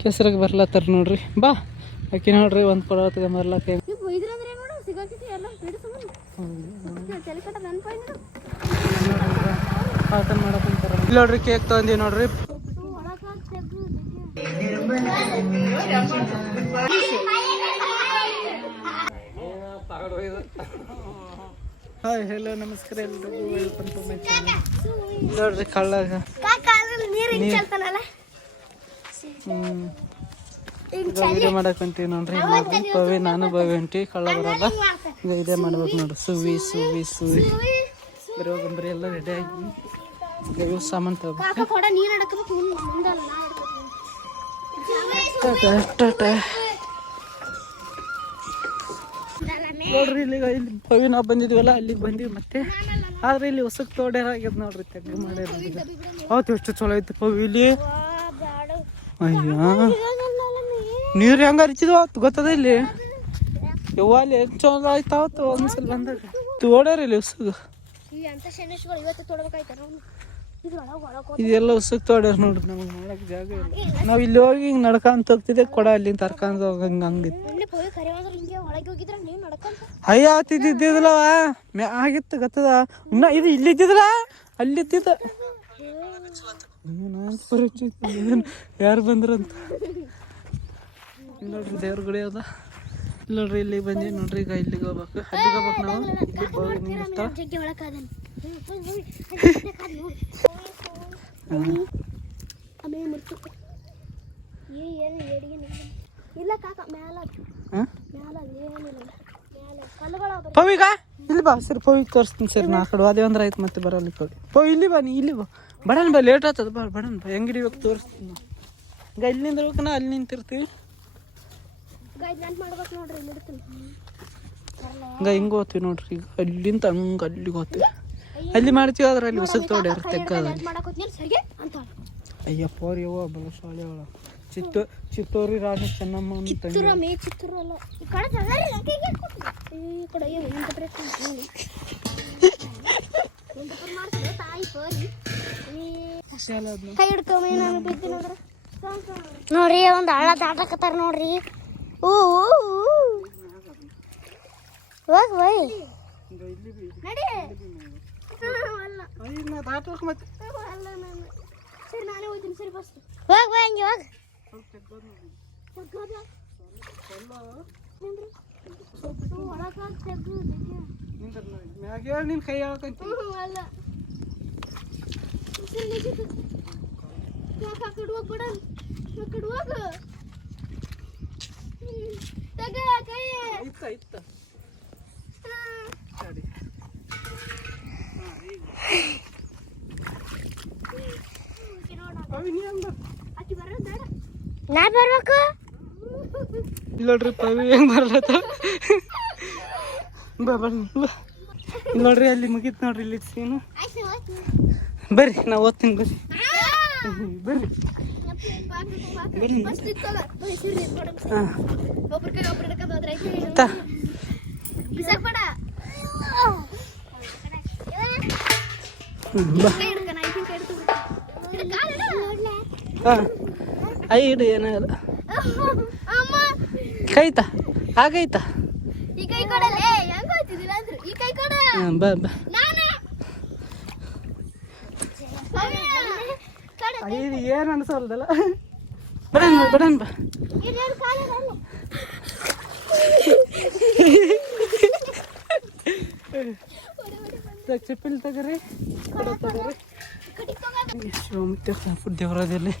ಕೆಸರಿಗೆ ಬರ್ಲತ್ತಾರ ನೋಡ್ರಿ. ಬಾ ಆಕಿ ನೋಡ್ರಿ ಒಂದು ಕೊಡ ತಗೊಂಬರ್ಲಕ್ಕ ಇಲ್ಲಿ ನೋಡ್ರಿ ಕೇಕ್ ತಗೊಂಡಿವಿ ನೋಡ್ರಿ. ಹಾಯ್ ಹೆಲೋ ನಮಸ್ಕಾರ ಎಲ್ರಿಗೂ, ವೆಲ್ಕಮ್ ಟು ಮೈ ಚಾನಲ್. ನೋಡ್ರಿ ಕಳ್ಳಾಗ ವಿಡಿಯೋ ಮಾಡಕ್ ಹೊಂತೀವಿ ನೋಡ್ರಿ. ಬವಿ ನಾನು ಬವಿ ಹೊಂಟಿ ಕಳ್ಳ ಬರಲ್ಲ. ಈಗ ಇದೇ ಮಾಡ್ಬೇಕು ನೋಡ್ರಿ. ಸುವಿ ಸುವಿ ಸುವಿ ಬರೀ ಹೋಗಂಬ್ರಿ ಎಲ್ಲ ರೆಡಿ ಆಗಿ ಸಾಮಾನು ತಗೋಬೇಕು. ನೋಡ್ರಿ ಇಲ್ಲಿ ಪವಿ ನಾವು ಬಂದಿದ್ವಲ್ಲ ಅಲ್ಲಿಗೆ ಬಂದಿವಿ ಮತ್ತೆ. ಆದ್ರೆ ಇಲ್ಲಿ ಹೊಸಕ್ ತೋಡ್ಯಾರ ಆಗ್ಯದ ನೋಡ್ರಿ. ತೆಗ್ದು ಮಾಡ್ಯಾರ. ಹೌದು ಎಷ್ಟು ಚಲೋ ಐತಿ ಪವಿ ಇಲ್ಲಿ. ಅಯ್ಯ ನೀರು ಹೆಂಗ ಹರಿಚಿದ್ವ ಗೊತ್ತದ ಇಲ್ಲಿ. ಯವ್ವ ಅಲ್ಲಿ ಎಷ್ಟು ಚಲೋ ಆಯ್ತಾವತ್ತು ಒಂದ್ಸಲ ಬಂದಾಗ ತೋಡ್ಯಾರ ಇಲ್ಲಿ ಹೊಸಗ. ಇದೆಲ್ಲ ಹೊಸಕ್ ತೋಡ್ಯಾರ ನೋಡ್ರಿ. ನಮಗೆ ಮಾಡಕ್ ಜಾಗ ಇಲ್ಲ. ನಾವ್ ಇಲ್ಲಿ ಹೋಗಿ ಹಿಂಗ್ ನಡ್ಕೊಂತ ಹೋಗ್ತಿದ್ದೆ. ಕೊಡ ಅಲ್ಲಿ ತರ್ಕೊಂಡ್ ಹೋಗಂಗ ಹಂಗಿತ್ತು. ಅಯ್ಯ ಆತಿದ್ದಿದ್ದಿದ್ಲವ ಆಗಿತ್ತು ಗೊತ್ತದ. ಇನ್ನ ಇದು ಇಲ್ಲಿದ್ದಿದ್ರ ಅಲ್ಲಿದ್ದಿದ್ದ. ಯಾರು ಬಂದ್ರಂತ ನೋಡ್ರಿ. ದೇವ್ರ ಗುಡಿ ಅದ ನೋಡ್ರಿ. ಇಲ್ಲಿ ಬಂದಿ ನೋಡ್ರಿ. ಈಗ ಇಲ್ಲಿಗೆ ಹೋಗ್ಬೇಕು. ಅಲ್ಲಿಗೆ ಹೋಗ್ಬೇಕು ನಾವು. ಪವಿಗ ಇಲ್ಲಿ ಬಾ ಸರಿ. ಪವಿಗೆ ತೋರಿಸ್ತೀನಿ ಸರಿ. ನಾ ಕಡೆ ಅದೇ ಅಂದ್ರೆ ಆಯ್ತು ಮತ್ತೆ ಬರಲ್ಲ. ಪವಿ ಇಲ್ಲಿ ಬಾ. ನೀ ಇಲ್ಲಿ ಬಾ. ಬಡನ್ ಬಾ. ಲೇಟ್ ಆಗ್ತದ. ಬಾ ಬಡನ್ ಬಾ. ಹೆಂಗಿಡಿ ಇವಾಗ ತೋರಿಸ್ತೀನಿ. ಈಗ ಇಲ್ಲಿ ನಿಂದಿರ್ಬೇಕನ ಅಲ್ಲಿ ನಿಂತಿರ್ತೀವಿ. ಈಗ ಹಿಂಗೆ ಹೋಗ್ತೀವಿ ನೋಡ್ರಿ. ಈಗ ಅಲ್ಲಿಂದ ಹಂಗೆ ಅಲ್ಲಿಗೆ ಹೋಗ್ತೀವಿ. ಅಲ್ಲಿ ಮಾಡ್ತೀವಿ. ಆದ್ರೆ ಅಲ್ಲಿ ಹೊಸದು ತೋಡ್ಯಾರ ತೆಗ್ಗದ. ಅಯ್ಯಪ್ಪ ಅವ್ರು ಯವ್ವ ಬಲ ಶಾಲೆ ಒಳ ಚಿತ್ತೂರಿ ರಾಣಿ ಚೆನ್ನಮ್ಮ ನೋಡ್ರಿ. ಒಂದ್ ಹಳ್ಳ ದಾಟಕತ್ತಾರ ನೋಡ್ರಿ. ನಾನೇ ಹೋಗ್ತೀನಿ. ಸರಿ ಬಸ್ ಹೋಗ್ ಹಂಗೆ ಹೋಗ್. ನಿನ್ ಕೈ ಹೇಳ್ಕಂತ ನಾ ಬರ್ಬೇಕು. ನೋಡ್ರಿ ಪವಿ ಹೆಂಗ್ ಬರ್ಲತ್ತ. ಬಾ ನೋಡ್ರಿ ಅಲ್ಲಿ ಮುಗೀತು ನೋಡ್ರಿ. ಇಲ್ಲಿ ಸೀನು ಬರ್ರಿ. ನಾ ಓದ್ತೀನಿ ಬರ್ರಿ. ಬರ್ರಿ ಐದು ಏನಾಗಲ್ಲ. ಕೈತಾ ಆಗೈತಾ. ಬಾ ಬಾ. ಇದು ಏನು ಅನ್ಸಲ್ದಲ್ಲ. ಬಡನ್ ಬಡನ್ ಬಾ. ಚಪ್ಪಲಿ ತಗೋರಿ. ದೇವರದಲ್ಲಿ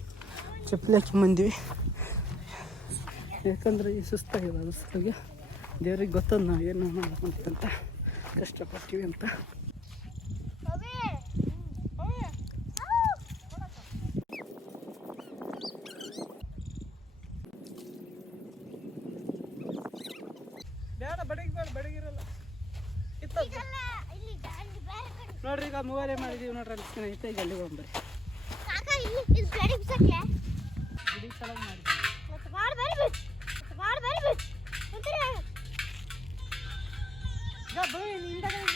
ಚಪ್ಪಲಿ ಹಾಕಿ ಬಂದಿವಿ. ಯಾಕಂದ್ರೆ ಈ ಸುಸ್ತಾಗಿದೆ. ಸುಸ್ತಾಗಿ ದೇವ್ರಿಗೆ ಗೊತ್ತದ ನಾವು ಏನು ಮಾಡಕ್ಕಂತ ಕಷ್ಟಪಡ್ತೀವಿ ಅಂತ. ಬೇಡ ಬಡಗಿರಲ್ಲ ನೋಡ್ರಿ. ಈಗ ಮೂವರೇ ಮಾಡಿದೀವಿ ನೋಡ್ರಿ. ಅಲ್ಲಿ ಸ್ನೇಹಿತ ಈಗ ಅಲ್ಲಿಗೆ ಹೋಗ್ಬರಿ.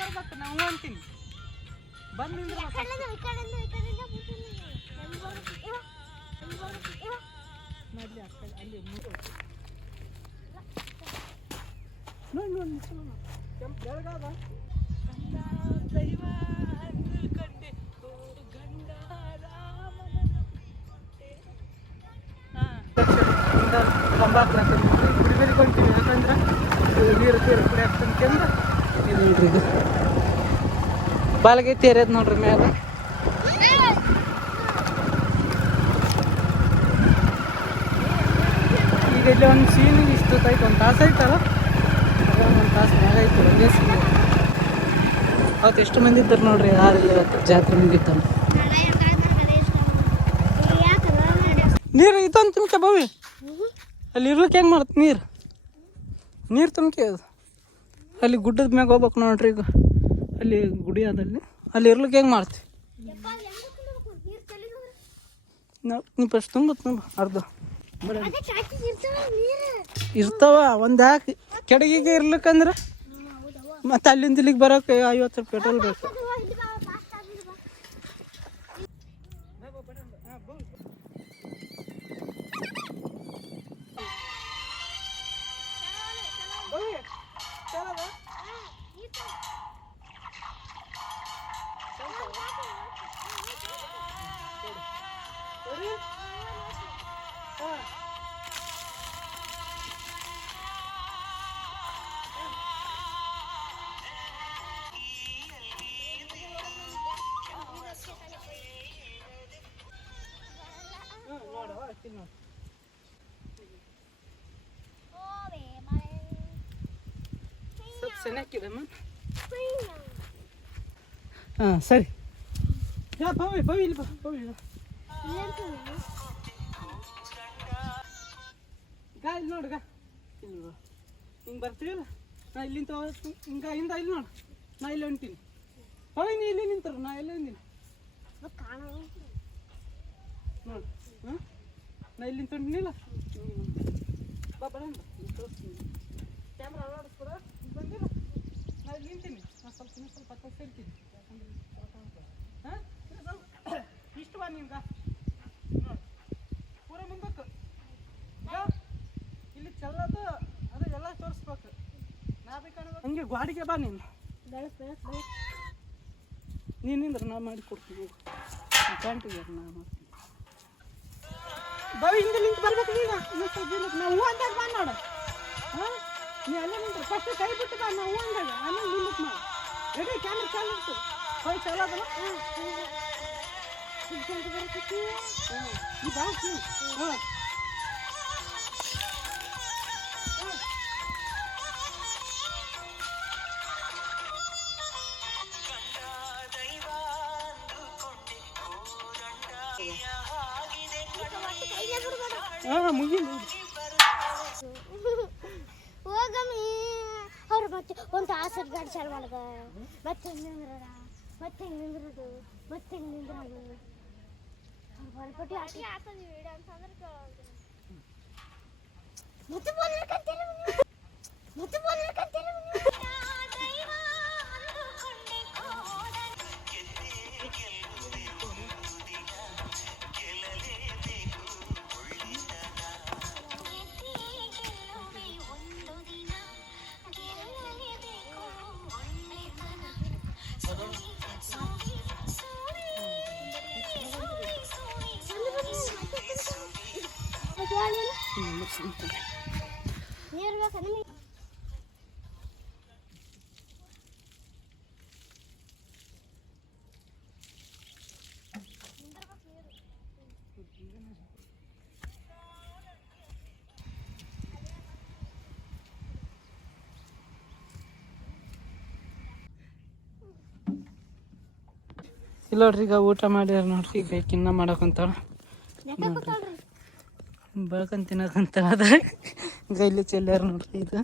ಬರ್ಬೇಕು ನಾವು ಅಂತೀನಿ. ಬಂದು ನೋಡಿ ನೋಡಿ ಕೆಂಪು ಬೆಳಗಾದ ಗಂಡ ದೈವ ಕಂಡೆ ಗಂಡ ರಾಮನ ಗುಡಿ ಕೊಂತೀವಿ ಯಾಕಂದ್ರೆ ನೀರು ತೀರು ಕುಡಿ ಹಾಕ್ತಂತಂದ್ರೆ ಇದು ನೋಡ್ರಿ ಇದು ಬಾಲ್ಗೆ ತೇರದ್ ನೋಡ್ರಿ ಮ್ಯಾಲ ಈಗ ಇಲ್ಲಿ ಒಂದು ಸೀನಿಗೆ ಇಷ್ಟು ಐತೆ ಒಂದು ತಾಸು ಐತಲ್ಲ ಒಂದು ತಾಸು ಮ್ಯಾಗ ಐತೆ ಒಂದೇ ಸೀನ್ ಅವತ್ತು ಎಷ್ಟು ಮಂದಿ ಇದ್ದಾರೆ ನೋಡ್ರಿ ಯಾರಿಲ್ಲ ಇವತ್ತು ಜಾತ್ರೆ ಮುಗಿತಾನೆ ನೀರು ಇತ್ತಂತ ತುಂಬ್ಕೆ ಬಾವಿ ಅಲ್ಲಿ ಇರ್ಲಿಕ್ಕೆ ಹೆಂಗೆ ಮಾಡತ್ತೆ ನೀರು ತುಂಬ್ಕೆ ಅದು ಅಲ್ಲಿ ಗುಡ್ಡದ ಮ್ಯಾಗ ಹೋಗ್ಬೇಕು ನೋಡ್ರಿ ಈಗ ಅಲ್ಲಿ ಗುಡಿ ಅದಲ್ಲಿ ಅಲ್ಲಿ ಇರ್ಲಿಕ್ಕೆ ಹೆಂಗೆ ಮಾಡ್ತೀವಿ ನಾವು ನೀವು ಫಸ್ಟ್ ತುಂಬತ್ತು ನೋಡು ಅರ್ಧ ಇರ್ತಾವ ಒಂದು ಹಾಕಿ ಕೆಡಗಿಗೆ ಇರ್ಲಿಕ್ಕಂದ್ರೆ ಮತ್ತೆ ಅಲ್ಲಿಂದ ಇಲ್ಲಿಗೆ ಬರೋಕೆ 50 ರೂಪಾಯಿ ಪೆಟ್ರೋಲ್ ಬೇಕು ಸ್ವಲ್ಪ ಸೆನೆಕ್ಕಿದಮ್ಮ ಹಾಂ ಸರಿ ಯಾ ಪವಿ ಪವಿ ಇಲ್ಲಿ ಪವಿ ಗಾ ಇಲ್ಲಿ ನೋಡು ಗಾ ಇಲ್ಲಿ ಹಿಂಗೆ ಬರ್ತೀವಲ್ಲ ನಾ ಇಲ್ಲಿಂದ ಹಿಂಗೆ ಹಿಂದ ಇಲ್ಲಿ ನೋಡು ನಾ ಇಲ್ಲಿ ಹೊಂಟೀನಿ ಪವಿ ನೀ ಇಲ್ಲಿ ನಿಂತಾರ ನಾ ಎಲ್ಲ ಹೊಂದೀನಿ ನೋಡು ಹಾಂ ನಾ ಇಲ್ಲಿ ನಿಂತೊಂಡಿನಿಲ್ಲ ಬಾ ಬಡ ತೋರಿಸ್ತೀನಿ ಕ್ಯಾಮ್ರಾ ಅಳಾಡಿಸ್ಬಿಡ ಬಂದಿಲ್ಲ ನಾ ಇಲ್ಲಿ ನಿಂತೀನಿ ನಾ ಸ್ವಲ್ಪ ಹತ್ತ ಸೇರ್ತೀನಿ ಯಾಕಂದ್ರೆ ಹಾಂ ಇಷ್ಟು ಬಾ ನಿಮ್ಗೆ ನೋಡಿ ಪೂರ ಮುಂದಕ್ಕೆ ಇಲ್ಲಿ ಚೆಲ್ಲೋದು ಅದು ಎಲ್ಲ ತೋರಿಸ್ಬೇಕು ನಾ ಬೇಕಾದ್ರೆ ಹಂಗೆ ಗಾಡಿಗೆ ಬಾ ನೀನು ನೀನಿಂದ್ರೆ ನಾ ಮಾಡಿ ಕೊಡ್ತೀನಿ ಪ್ಯಾಂಟಿಗೆ ನಾ ಮಾಡ್ತೀನಿ ಬಾವಿ ಹಿಂದೆ ನಿಂತು ಬರ್ಬೇಕು ನೀನು ನಾವು ಹೂ ಅಂದಾಗ ಬಾ ನೋಡು ಹಾಂ ನೀ ಅಲ್ಲೇ ನಿಂತು ಫಸ್ಟ್ ಕೈ ಬಿಟ್ಟು ಬಾ ನಾವು ಹೂ ಅಂದಾಗ ಆಮೇಲೆ ನಿಲ್ಲಕ್ಕೆ ಮಾಡಿ ರೆಡಿ ಕ್ಯಾಮ್ರಾ ಚಾಲು ಇರ್ತದೆ ಹೋಗಿ ಚಾಲೋದಲ್ಲ ಈ ಬಾ ಹಾಂ ಹಾಂ ಮುಗಿಲು ಹೋಗಮ್ಮಿ ಅವ್ರು ಮತ್ತೆ ಒಂದು ತಾಸು ಗಾಡಿ ಚಾಲು ಮಾಡ್ದ ಮತ್ತೆ ಹೆಂಗೆ ನಿಂದ್ರದ ಮತ್ತೆ ಹೆಂಗೆ ನಿಂದ್ರದು ಮತ್ತೆ ಹೆಂಗೆ ನಿಂದ್ರದು ಹೊರಪಟ್ಟಿ ಹಾಕಿ ಮತ್ತೆ ಬೋಲ್ಬೇಕಂತೀರ ಮತ್ತೆ ಬೋಲ್ಬೇಕಂತೀರ ನೀರು ಬೇಕಾ ನಿಮಗೆ ಇಲ್ಲ ನೋಡ್ರಿ ಈಗ ಊಟ ಮಾಡ್ಯಾರ ನೋಡ್ರಿ ಈಗ ಇನ್ನ ಮಾಡಕ್ಕಂತಾಳ ಬೆಳ್ಕೊಂಡ್ ತಿನ್ನಕಂತಾಳ ಅದ ಗೈಲಿ ಚೆಲ್ಲಾರ ನೋಡ್ರಿ ಈಗ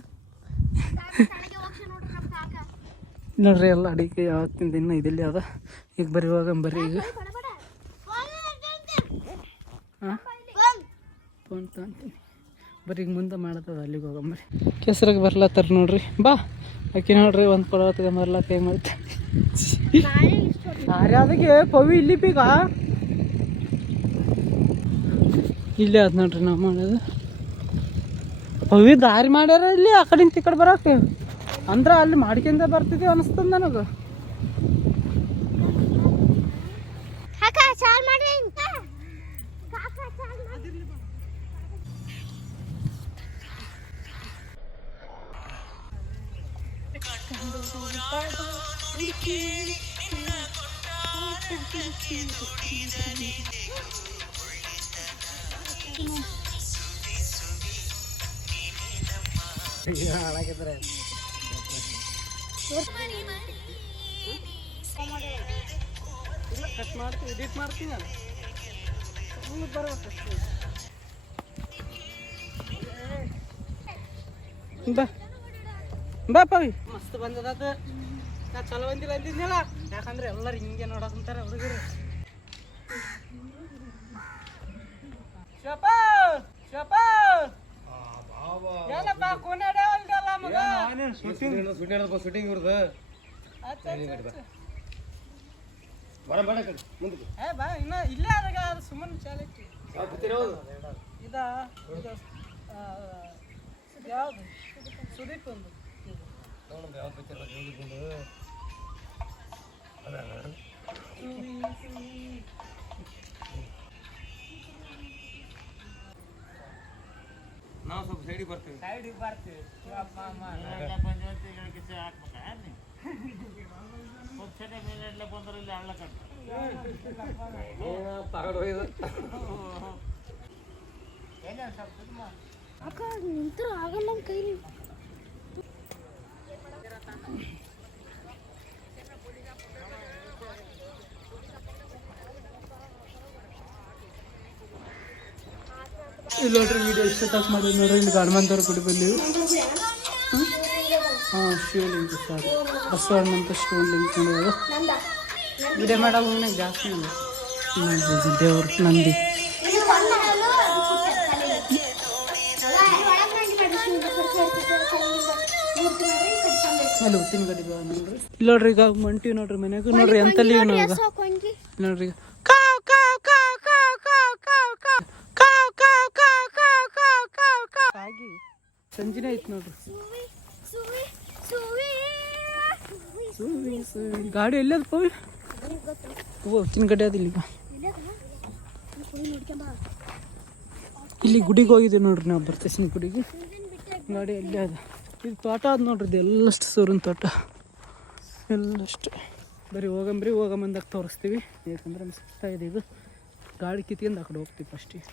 ನೋಡ್ರಿ ಎಲ್ಲ ಅಡಿಗೆ ಯಾವತ್ತಿಂದ ಇನ್ನೂ ಇದಿಲ್ಲ ಅದ ಈಗ ಬರೀ ಹೋಗಂಬರ್ರಿ ಈಗ ಹಾಂ ಫೋನ್ ತಗೊಂತೀನಿ ಬರೀ ಈಗ ಮುಂದೆ ಮಾಡತ್ತದ ಅಲ್ಲಿಗೆ ಹೋಗಂಬರ್ರಿ ಕೆಸರಿಗೆ ಬರ್ಲತ್ತಾರ ನೋಡ್ರಿ ಬಾ ಆಕೆ ನೋಡ್ರಿ ಒಂದು ಕೊಡ ತಗೊಂಬರ್ಲತ್ತ ಹೆಂಗೆ ಮಾಡ್ತಾರೆ ಯಾರ್ಯಾದಕ್ಕೆ ಪವಿ ಇಲ್ಲಿ ಬೀಗ ಇಲ್ಲೇ ಅದು ನೋಡ್ರಿ ನಾವು ಮಾಡೋದು ಪವಿ ದಾರಿ ಮಾಡ್ಯಾರ ಇಲ್ಲಿ ಆ ಕಡೆಂತ ಈ ಕಡೆ ಬರೋಕೆ ಅಂದ್ರೆ ಅಲ್ಲಿ ಮಾಡ್ಕೊಂಡ ಬರ್ತಿದ್ದೀವಿ ಅನಿಸ್ತದ ನನಗೆ. ಕಟ್ ಮಾಡ್ತೀನಿ, ಎಡಿಟ್ ಮಾಡ್ತೀನಿ ನಾನು ಬರ್ಬೇಕಷ್ಟೇ. ಬಾ ಬಾ ಪವಿ ಮಸ್ತ್ ಬಂದದ. ನಾ ಚಲೋ ಬಂದಿಲ್ಲ ಅಂದಿದ್ನಲ್ಲ, ಯಾಕಂದ್ರೆ ಎಲ್ಲರೂ ಹಿಂಗೆ ನೋಡಕಂತಾರೆ ಹುಡುಗರು. ಏನಪ್ಪ ಕೋನಾಡ ಅಲ್ದಲ್ಲ ಮಗ? ಶೂಟಿಂಗ್ ಇವ್ರದ್ದು ಬಾ ಇನ್ನ ಇಲ್ಲೇ ಆದಾಗ ಸುಮ್ಮನೆ ಚಾಲಕ್ಕೆ ಇದ ಯಾವ್ದು ಸುದೀಪ್ ಒಂದು ನಾವು ಸ್ವಲ್ಪ ಸೈಡಿಗೆ ಬರ್ತೀವಿ. ಅಕ್ಕ ನಿಂತರೂ ಆಗಲ್ಲ ಕೈಲಿ. ಇಲ್ಲಿ ನೋಡ್ರಿ ವಿಡಿಯೋ ಇಷ್ಟ ತಕ್ಕ ಮಾಡಿ ನೋಡ್ರಿ. ಇಲ್ಲಿ ಗಣಮಂತವ್ರ ಗುಡಿ ಬಂದೀವಿ. ಹಾಂ ಶಿವಲಿಂಗ ಸರ್ ಬಸವಣ್ಣಂತ ಶಿವಲಿಂಗ ನೋಡೋದು ವಿಡಿಯೋ ಮಾಡೋದು ಜಾಸ್ತಿ ದೇವ್ರ ನಂದಿ. ಅಲ್ಲಿ ಉತ್ತಿನ ಗಡಿ ನೋಡ್ರಿ. ಇಲ್ಲಿ ನೋಡ್ರಿ ಈಗ ಮಂಟಿ ನೋಡ್ರಿ ಮನ್ಯಾಗ ನೋಡ್ರಿ ಎಂತ ಲೀವ್ ನೋಡ್ರಿ. ನೋಡ್ರಿ ಆಗಿ ಸಂಜಿನೇ ಐತಿ ನೋಡ್ರಿ. ಗಾಡಿ ಎಲ್ಲದ ಪವಿ ಉತ್ತಿನ ಗಡಿ ಅದ ಇಲ್ಲಿ. ಇಲ್ಲಿ ಗುಡಿಗೆ ಹೋಗಿದ್ದೀವಿ ನೋಡ್ರಿ ನಾವು ಬರ್ತೇಸಿನ ಗುಡಿಗೆ. ಗಾಡಿ ಎಲ್ಲೇ ಅದ. ಇದು ತೋಟ ಅದ ನೋಡ್ರಿ. ಇದು ಎಲ್ಲಷ್ಟು ಸೂರಿನ ತೋಟ ಎಲ್ಲಷ್ಟು. ಬರೀ ಹೋಗಂಬಂದಾಗ ತೋರಿಸ್ತೀವಿ. ಯಾಕಂದ್ರೆ ಸುಸ್ತಾ ಇದೆ. ಇದು ಗಾಡಿ ಕಿತ್ಕೊಂಡು ಆ ಕಡೆ ಹೋಗ್ತೀವಿ ಫಸ್ಟಿಗೆ.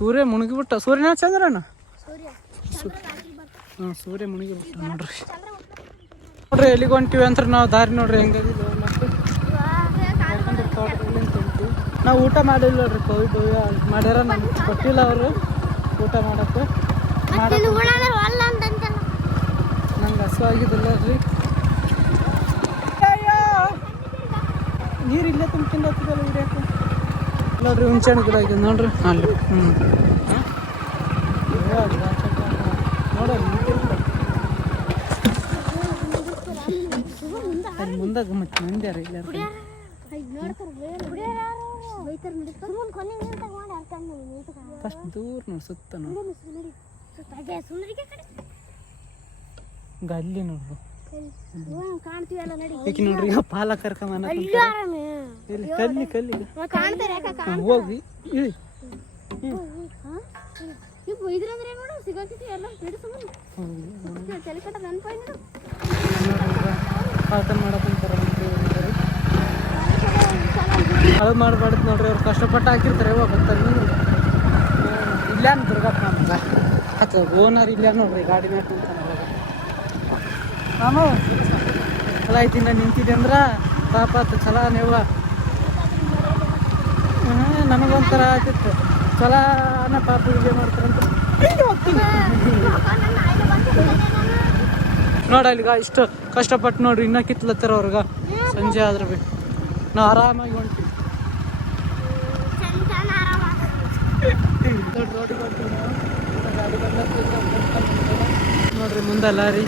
ಸೂರ್ಯ ಮುಳುಗಿಬಿಟ್ಟ. ಸೂರ್ಯನ ಚಂದ್ರನ? ಹಾಂ ಸೂರ್ಯ ಮುಳುಗಿಬಿಟ್ಟ ನೋಡ್ರಿ. ನೋಡ್ರಿ ಎಲ್ಲಿಗೆ ಹೊಂಟಿವಿ ಅಂತ ನಾವು ದಾರಿ ನೋಡ್ರಿ ಹೆಂಗಾಗಿದೆ. ಯಾಕಂದ್ರೆ ತೋಟದಲ್ಲಿ ತಿಂತೀವಿ ನಾವು. ಊಟ ಮಾಡಿಲ್ಲ ನೋಡ್ರಿ. ಪವಿ ಮಾಡ್ಯಾರ ನಮ್ಗೆ ಕೊಟ್ಟಿಲ್ಲ ಅವರು ಊಟ ಮಾಡಕ್ಕೆ. ನಂಗೆ ಹಸುವಾಗಿದ್ದಿಲ್ಲ ರೀ. ನೀರು ಇಲ್ಲೇ ತುಂಬ್ಕೊಂಡು ಹೋಗ್ತಿದ್ದಲ್ಲ ಹಿಡಿಯಕ್ಕೆ. ನೋಡ್ರಿ ಹುಣ್ಸೆಹಣ್ಣು ಗಿಡ ಆಗಿದೆ ನೋಡ್ರಿ ಅಲ್ಲಿ. ನೋಡೋದು ಅಲ್ಲಿ ಮುಂದಾಗ ಮತ್ತೆ ಮಂದ್ಯಾರ ಇಲ್ಲ ಫಸ್ಟ್ ದೂರ ನೋಡಿ ಸುತ್ತ ನೋಡಿ. ಗಲ್ಲಿ ನೋಡ್ರು ಈಗ ನೋಡ್ರಿ. ಈಗ ಪಾಲ ಕರ್ಕೊಂಬ ಕಲ್ಲಿ ಕಲ್ಲಿಗೆ ಹೋಗಿ ಇಳಿ. ಅದು ಮಾಡಬಾರ್ದು ನೋಡ್ರಿ. ಅವ್ರು ಕಷ್ಟಪಟ್ಟು ಹಾಕಿರ್ತಾರೆ. ಇವಾಗ ಇಲ್ಲ ದುರ್ಗಪ್ಪ ನಮ್ಗೆ ಆತ ಓನರ್ ಇಲ್ಲ ನೋಡ್ರಿ. ಗಾಡಿನ ನಾನು ಚಲ ಐತಿನ ನಿಂತಿದ್ದೆ ಅಂದ್ರೆ ಪಾಪ ಆತು ಚಲ ನೀವು. ನನಗೊಂಥರ ಆಗ್ತಿತ್ತು ಚಲಾನ ಪಾಪ ಹೀಗೆ ಮಾಡ್ತಾರಂತ ಹೋಗ್ತೀನಿ ನೋಡಲ್ಲಿಗ. ಇಷ್ಟು ಕಷ್ಟಪಟ್ಟು ನೋಡ್ರಿ ಇನ್ನೂ ಕಿತ್ಲತ್ತಾರ ಅವ್ರಿಗೆ. ಸಂಜೆ ಆದ್ರೆ ಬೇಕು ನಾವು ಆರಾಮಾಗಿ ಹೊಂಟಿವಿ. ನೋಡ್ರಿ ಮುಂದೆ ಲಾರಿ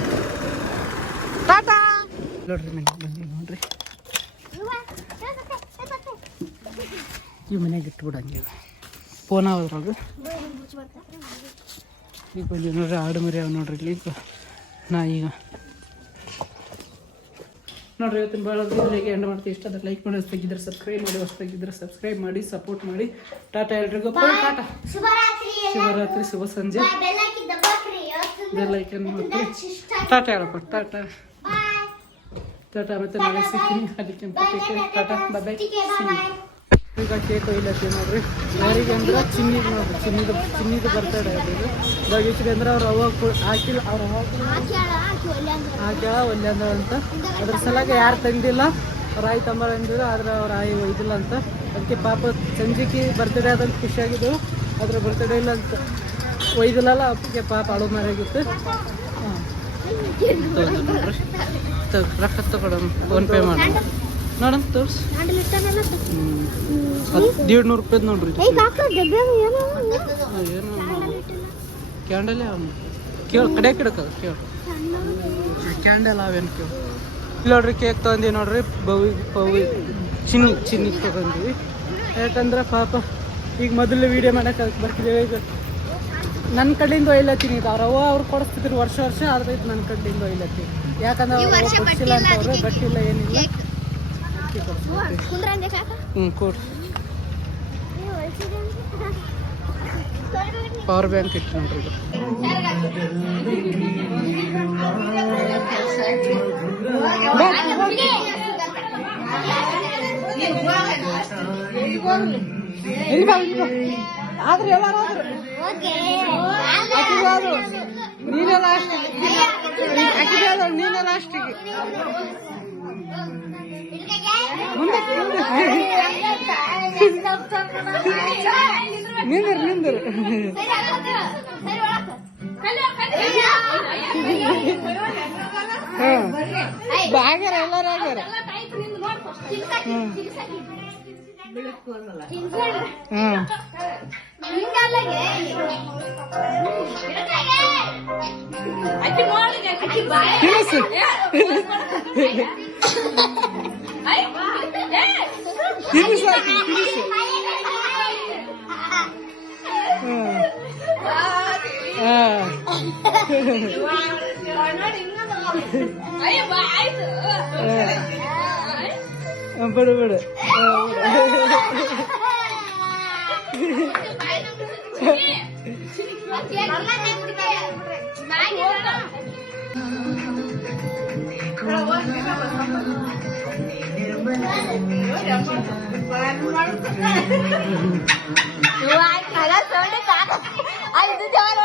ನೋಡ್ರಿ ಬಂದಿ ನೋಡ್ರಿ. ಈ ಮನೆಗೆ ಇಟ್ಬಿಡಂಗೆ ಫೋನ್ ಆಗೋದ್ರಾಗ ಈಗ ಬಂದು ನೋಡ್ರಿ ಆಡು ಮರಿ ಅವ ನೋಡ್ರಿ ಇಲ್ಲಿ ನಾ ಈಗ ನೋಡ್ರಿ ಇವತ್ತಿನ ಭಾಳ ವಿಡಿಯೋಗೆ ಎಂಡ್ ಮಾಡ್ತೀವಿ. ಇಷ್ಟ ಆದರೆ ಲೈಕ್ ಮಾಡಿ, ಹೊಸದಾಗಿದ್ದರೆ ಸಬ್ಸ್ಕ್ರೈಬ್ ಮಾಡಿ, ಹೊಸದಾಗಿದ್ದರೆ ಸಬ್ಸ್ಕ್ರೈಬ್ ಮಾಡಿ, ಸಪೋರ್ಟ್ ಮಾಡಿ. ಟಾಟಾ ಎಲ್ರಿಗೂ ಟಾಟಾ, ಶಿವರಾತ್ರಿ, ಶುಭ ಸಂಜೆ. ಬೆಲ್ ಐಕನ್ ಮಾಡಿ ಟಾಟಾ ಹೇಳಪ್ಪ. ಟಾಟಾ ಟಾಟಾ. ಮತ್ತೆ ನಾಳೆ ಸಿಗ್ತೀನಿ. ಅದಕ್ಕೆ ಟಾಟಾ ಬಾಯ್. ಈಗ ಕೇಕ್ ಒಯ್ಲತ್ತೀವಿ ನೋಡ್ರಿ. ಯಾರಿಗೆ ಅಂದ್ರೆ ಚಿನ್ನಿದು ನೋಡ್ರಿ, ಚಿನ್ನಿದು ಬರ್ತಡೇ ಅದು. ಭಾಗ್ಯಶ್ರೀ ಅಂದ್ರೆ ಅವ್ರು ಅವಾಗ ಹಾಕಿಲ್ಲ, ಅವ್ರು ಹಾಕ್ಯಾಳ ಒಲ್ಲೆ ಅಂದ ಅಂತ. ಅದ್ರ ಸಲಾಗ ಯಾರು ತಂದಿಲ್ಲ, ಅವ್ರು ಆಯಿ ತಂಬ ಅಂದಿದ್ರು, ಆದ್ರೆ ಅವ್ರು ಆಯಿ ಒಯ್ದಿಲ್ಲ ಅಂತ. ಅದಕ್ಕೆ ಪಾಪ ಸಂಜೆಗೆ ಬರ್ತಡೇ ಆದಂತ ಖುಷಿಯಾಗಿದ್ದು, ಅದ್ರ ಬರ್ತಡೇ ಇಲ್ಲ ಅಂತ ಒಯ್ದಿಲ್ಲಲ್ಲ, ಅದಕ್ಕೆ ಪಾಪ ಅಳು ಮಾರಾಗಿತ್ತು. ಹಾಂ ನೋಡ್ರಿ, ರೊಕ್ಕ ತಗೊಳಮ್, ಫೋನ್ಪೇ ಮಾಡಿ ನೋಡಮ್ ತೋರ್ಸಿ. 1,500 ರೂಪಾಯ್ದು ನೋಡ್ರಿ. ಏನು ಕ್ಯಾಂಡಲೇ ಕೇಳು, ಕಡೆ ಕಿಡಕದ ಕೇಳು, ಕ್ಯಾಂಡಲ್ ಅವೇನು ಕೇಳು. ಇಲ್ಲ ನೋಡ್ರಿ, ಕೇಕ್ ತೊಗೊಂಡಿವಿ ನೋಡ್ರಿ. ಪವಿ ಚಿನ್ನಿ ತೊಗೊಂಡಿವಿ. ಯಾಕಂದ್ರೆ ಪಾಪ ಈಗ ಮೊದಲು ವೀಡಿಯೋ ಮಾಡೋಕೆ ಅದಕ್ಕೆ ಬರ್ತಿದ್ದೇವೆ. ಈಗ ನನ್ನ ಕಡೆಯಿಂದ ಒಯ್ಲತ್ತೀನಿ. ಇದು ಅವ್ರು ಕೊಡಿಸ್ತಿದ್ರು ವರ್ಷ ಆದರೆ ಇದು ನನ್ನ ಕಡೆಯಿಂದ ಒಯ್ಲತ್ತೀನಿ. ಯಾಕಂದ್ರೆ ಅವ್ರು ಕೊಡಿಸಿಲ್ಲ ಅಂತ ಅವ್ರು ಬಟ್ಟಿಲ್ಲ ಏನಿಲ್ಲ. ಕೊಡ್ರಿ. ಪವರ್ ಬ್ಯಾಂಕ್ ಇಟ್ಟು ನೋಡ್ರಿ ಇದು. ಆದ್ರೆ ಎಲ್ಲಾರು ನೀನೇ ಲಾಸ್ಟ್, ನೀನೇ ಲಾಸ್ಟಿಗೆ ನಿಂದರು ಆಗ್ಯಾರ, ಎಲ್ಲಾರು ಆಗ್ಯಾರ. ಬಿಡು ಬಿಡು. ಐದು ಜವಾರ